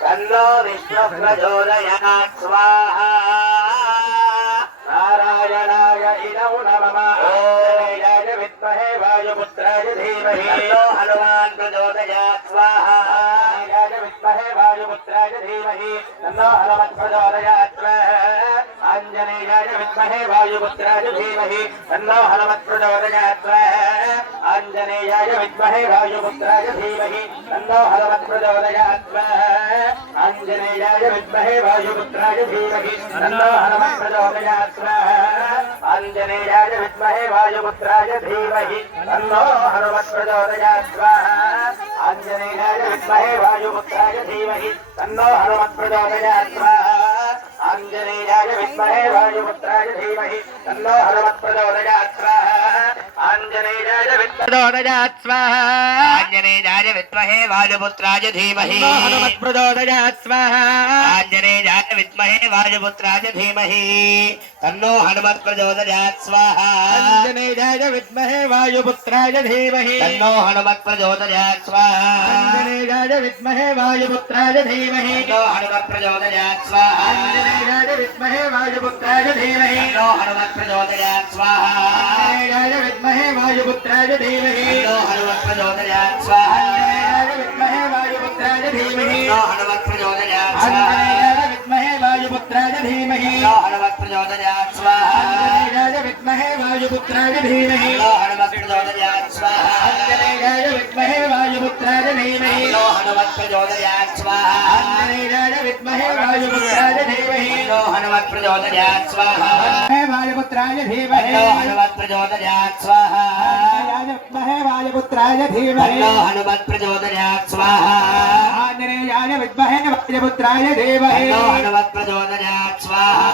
तन्नो विष्णुः प्रचोदयात् स्वाहा नारायणाय इदौ नमः ओम विद्महे वायुपुत्राय धीमहि तन्नो हनुमान् प्रचोदयात् स्वाहा नारायणाय विद्महे वायुपुत्राय धीमहि तन्नो हनुमत् प्रचोदयात् स्वाहा आञ्जनेयाय विद्महे वायुपुत्राय धीमहि तन्नो हनुमत् प्रचोदयात् स्वाहा आञ्जनेयाय विद्महे वायुपुत्राय धीमहि तन्नो हनुमत् प्रचोदयात् स्वाहा आञ्जनेयाय विद्महे वायुपुत्राय धीमहि तन्नो हनुमत्प्रचोदयात् आञ्जनेयाय विद्महे वायुपुत्राय धीमहि तन्नो हनुमत्प्रचोदयात् आञ्जनेयाय विद्महे वायुपुत्राय धीमहि तन्नो प्रचोदयात् स्वाहा आञ्जनेयाय विद्महे वायुपुत्राय धीमहि तन्नो हनुमत् प्रचोदयात् स्वाहा आञ्जनेयाय विद्मदोदयात् स्वाहा आञ्जनेयाय विद्महे वायुपुत्राय धीमहि तन्नो हनुमत् प्रचोदयात् स्वाहा आञ्जनेयाय विद्महे वायुपुत्राय धीमहि तन्नो हनुमत् प्रचोदयात् स्वाहा आञ्जनेयाय विद्महे वायुपुत्राय धीमहि तन्नो हनुमत् प्रचोदयात् स्वाहा वायुपुत्राय धीमहि हनुमत् प्रचोदयात् स्वाहा। आञ्जनेयाय विद्महे वायुपुत्राय धीमहि तन्नो हनुमत् प्रचोदयात् स्वाहा। आञ्जनेयाय विद्महे वायुपुत्राय धीमहि तन्नो हनुमत् प्रचोदयात् स्वाहा। आञ्जनेयाय विद्महे वायुपुत्राय धीमहि हनुमत् प्रचोदयात् स्वाहा। आञ्जनेयाय विद्महे वायुपुत्राय धीमहि तन्नो हनुमत् प्रचोदयात् स्वाहा। आञ्जनेयाय विद्महे वायुपुत्राय धीमहि तन्नो हनुमत् प्रचोदयात् स्वाहा। आञ्जनेयाय विद्महे वायुपुत्राय हनुमत् प्रचोदयात् स्वाहा। वायुपुत्राय धीमहि। हनुमत् प्रचोदयात् स्वाहा। वायुपुत्राय धीमहि हनुमत् प्रचोदयात् स्वाहा। आञ्जनेयाय विद्महे वायुपुत्राय धीमहि हनुमत् प्रचोदयात् स्वाहा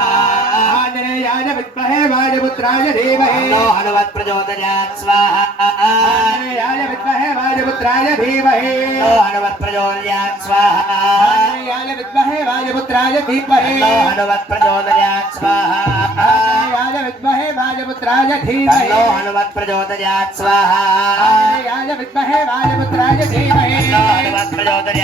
आञ्जनेयाय विद्महे वायुपुत्राय धीमहि हनुमत् प्रचोदयात् स्वाहा आञ्जनेयाय विद्महे वायुपुत्राय धीमहि हनुमत् प्रचोदयात् स्वाहा आञ्जनेयाय विद्महे वायुपुत्राय धीमहि हनुमत् प्रचोदयात् स्वाहा आञ्जनेयाय विद्महे वायुपुत्राय धीमहि हनुमत् प्रचोदयात् स्वाहा आञ्जनेयाय विद्महे वायुपुत्राय धीमहि तन्नो प्रचोदयात्